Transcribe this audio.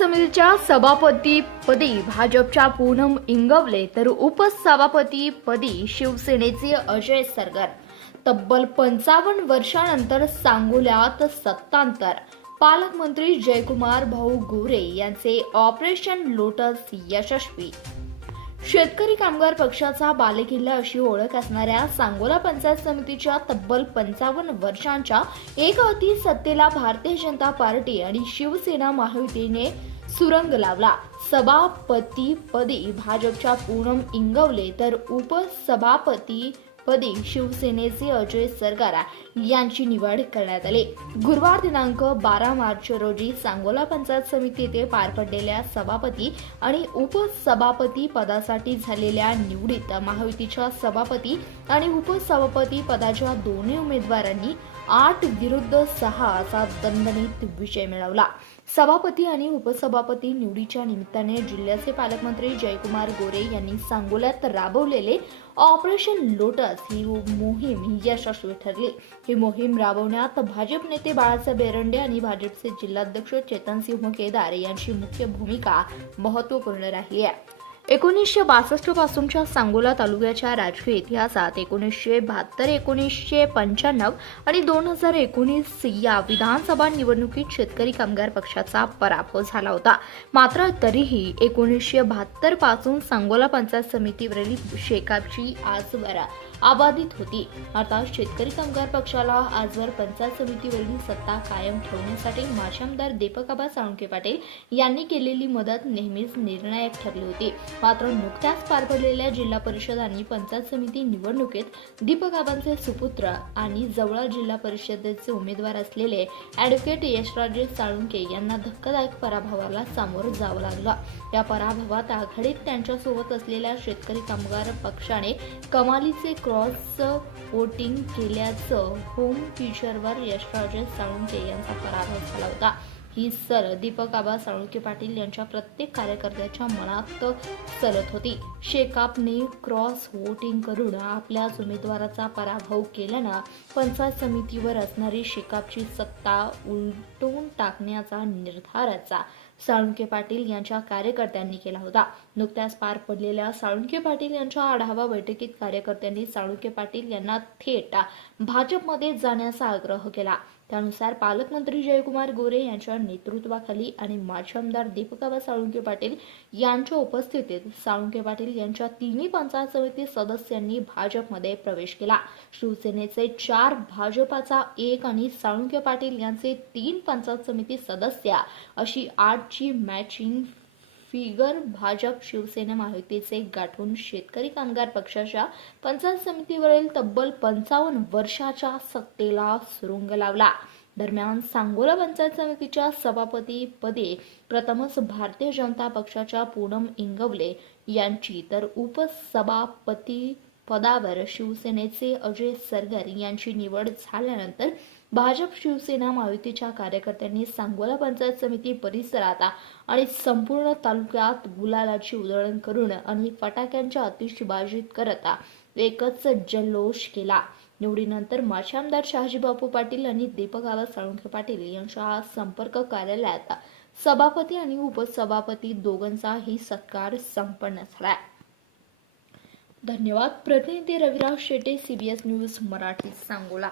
समितीच्या सभापतीपदी भाजपच्या पूनम इंगवले तर उपसभापतीपदी शिवसेनेचे अजय सरगर. तब्बल 55 वर्षांनंतर सांगोल्यात सत्तांतर. पालकमंत्री जयकुमार भाऊ गोरे यांचे ऑपरेशन लोटस यशस्वी. शेतकरी कामगार पक्षाचा बालेकिल्ला अशी ओळख असणाऱ्या सांगोला पंचायत समितीच्या तब्बल 55 वर्षांच्या एकहाती सत्तेला भारतीय जनता पार्टी आणि शिवसेना महायुतीने सुरंग लावला. सभापतीपदी भाजपच्या पूनम इंगवले तर उपसभापतीपदी शिवसेनेचे अजय सरगर यांची निवड करण्यात आली. गुरुवार दिनांक 12 मार्च रोजी सांगोला पंचायत समिती येथे पार पडलेल्या सभापती आणि उपसभापती पदासाठी झालेल्या निवडीत महायुतीच्या सभापती आणि उपसभापती पदाच्या दोन्ही उमेदवारांनी 8 विरुद्ध 6 असा दणदणीत विजय मिळवला. सभापती आणि उपसभापती निवडीच्या निमित्ताने जिल्ह्याचे पालकमंत्री जयकुमार गोरे यांनी सांगोल्यात राबवलेले ऑपरेशन लोटस ही मोहीम यशस्वी ठरली. ही मोहीम राबवण्यात भाजप नेते बाळासाहेब बेरंडे आणि भाजपचे जिल्हाध्यक्ष चेतनसिंह केदार यांची मुख्य भूमिका महत्त्वपूर्ण राहिली आहे. 1962 पासूनच्या सांगोला तालुक्याच्या राजकीय इतिहासात 1972, 1995 आणि 2019 या विधानसभा निवडणुकीत शेतकरी कामगार पक्षाचा पराभव झाला होता. मात्र तरीही 1972 पासून सांगोला पंचायत समितीवरील शेकापची आजवर अबाधित होती. अर्थात शेतकरी कामगार पक्षाला आजवर पंचायत समितीवरील सत्ता कायम ठेवण्यासाठी माजी आमदार दीपकआबा साळुंखे पाटील यांनी केलेली मदत नेहमीच निर्णायक ठरली होती. मात्र नुकत्याच पार पडलेल्या जिल्हा परिषद आणि पंचायत समिती निवडणुकीत दीपकआबांचे सुपुत्र आणि जवळ जिल्हा परिषदेचे उमेदवार असलेले ॲडव्होकेट यशराजे साळुंखे यांना धक्कादायक पराभवाला सामोरं जावं लागलं. या पराभवात आघाडीत त्यांच्यासोबत असलेल्या शेतकरी कामगार पक्षाने कमालीचे क्रॉस वोटिंग केल्याचं होम फीचरवर यशराजे साळुंखे यांचा पराभव झाला होता. ही सर दीपकआबा साळुंखे पाटील यांच्या प्रत्येक कार्यकर्त्याच्या मनात सलत होती. शेकापने क्रॉस वोटिंग करून आपल्याच उमेदवाराचा पराभव केल्यानं पंचायत समितीवर असणारी शेकापची सत्ता उलटून टाकण्याचा निर्धाराचा साळुंखे पाटील यांच्या कार्यकर्त्यांनी केला होता. नुकत्याच पार पडलेल्या साळुंखे पाटील यांच्या आढावा बैठकीत कार्यकर्त्यांनी साळुंखे पाटील यांना थेट भाजपमध्ये जाण्याचा आग्रह केला. त्यानुसार पालकमंत्री जयकुमार गोरे यांच्या नेतृत्वाखाली आणि माजी आमदार दीपकआबा साळुंखे पाटील यांच्या उपस्थितीत साळुंखे पाटील यांच्या तिन्ही पंचायत समिती सदस्यांनी भाजपमध्ये प्रवेश केला. शिवसेनेचे 4, भाजपाचा 1 आणि साळुंखे पाटील यांचे 3 पंचायत समिती सदस्य अशी 8ची मॅचिंग फिगर भाजप शिवसेना महायुतीचे गाठून शेतकरी कामगार पक्षाच्या पंचायत समितीवरील तब्बल 55 वर्षाच्या सत्तेला सुरुंग लावला. दरम्यान सांगोला पंचायत समितीच्या सभापतीपदी प्रथमच भारतीय जनता पक्षाच्या पूनम इंगवले यांची तर उपसभापती पदावर शिवसेनेचे अजय सरगर यांची निवड झाल्यानंतर भाजप शिवसेना महायुतीच्या कार्यकर्त्यांनी सांगोला पंचायत समिती परिसरात आणि संपूर्ण तालुक्यात गुलालाची उधळण करून आणि फटाक्यांच्या आतिषबाजी करत एकच जल्लोष केला. निवडीनंतर माजी आमदार शहाजीबापू पाटील आणि दीपकआबा साळुंखे पाटील यांच्या संपर्क कार्यालयात सभापती आणि उपसभापती दोघांचाही सत्कार संपन्न झाला. धन्यवाद. प्रतिनिधी रविराज शेटे, CBS न्यूज मराठी, सांगोला.